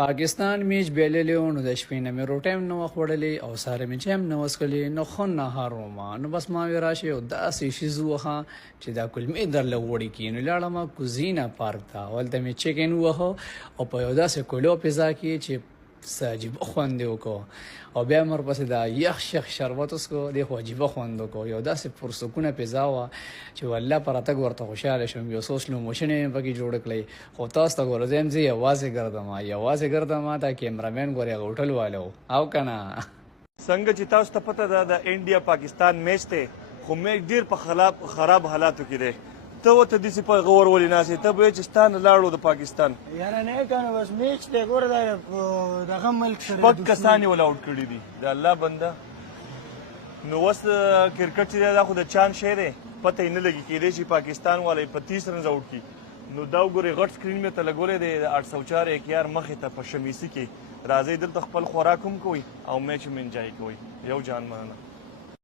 پاکستان میچ بایللی و نو د شپې نه مې روټۍ هم نه وه خوړلې او سهار مې چای هم نه وڅښلې نو ښه نهار ومه نو بس ما وې راشئ او داسې شیز ووهه چې دا کلمې درله غوړې کړي نو لاړمه کوزینا پارک ته هلته مې چیک ان ووهه او په یو داسې کولو پیزا کې چې څه عجیبه خوند یې وکړو او بیا مې ورپسې دا یخ شخ شربت وڅښو دی خو عجیبه خوند وکړو یو داسې پرسکونه پیزا وه چې والله په راتګ ورته خوشحاله شوم یو څو سلو موشنې مې پکې جوړ کړئ خو تاسو ته ګوره زه یم زه یوازې ګرځم دا کیمرامین ګورې هغه هوټل والا و او که نه څنګه چې تاسو ته پته ده د انډیا پاکستان میچ دی خو میچ ډېر په خراب حالاتو کې دی ته ورته داسې په غور ولې ناستې ته به وایې چې ستا نه لاړو د پاکستان یاره نه کنه بس میچ دی ګوره دا دغه ملک سره شپږ کسان یې ول آوټ کړي دي د الله بنده نو اوس کرکټ چې دی دا خو د چاند شی دی پته یې نه لګي کېدی چې پاکستان والا یې په 30 رنز آوټ کړي نو دا وګورئ غټ سکرین مې ته لګولی دی د 804 1 مخې ته په شمیسي کې راځئ دلته خپل خوراک هم کوئ او میچ هم انجای کوئ یو جان مننه